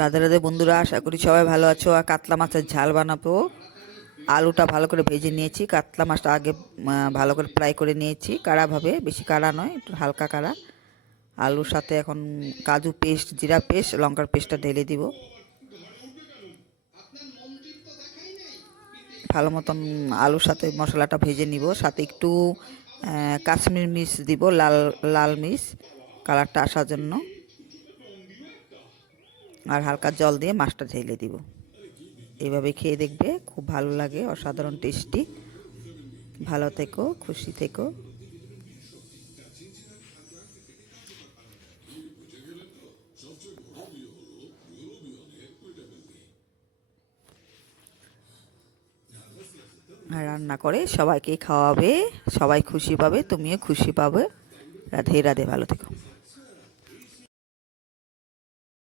রাধে রাধে বন্ধুরা, আশা করি সবাই ভালো আছো। আর কাতলা মাছের ঝাল বানাবো। আলুটা ভালো করে ভেজে নিয়েছি, কাতলা মাছটা আগে ভালো করে ফ্রাই করে নিয়েছি, কাড়াভাবে, বেশি কাড়া নয়, একটু হালকা কাড়া। আলুর সাথে এখন কাজু পেস্ট, জিরা পেস্ট, লঙ্কার পেস্টটা ঢেলে দিব। ভালো মতন আলুর সাথে মশলাটা ভেজে নিব, সাথে একটু কাশ্মীর মির্চ দিব, লাল লাল মির্চ, কালারটা আসার জন্য। আর হালকা জল দিয়ে মাছটা ঢেলে দিব। এইভাবে খেয়ে দেখবে, খুব ভালো লাগে, অসাধারণ টেস্টি। ভালো থেকো, খুশি থেকো। রান্না করে সবাইকে খাওয়াবে, সবাই খুশি পাবে, তুমিও খুশি পাবে। রাধে রাধে, ভালো থেকো।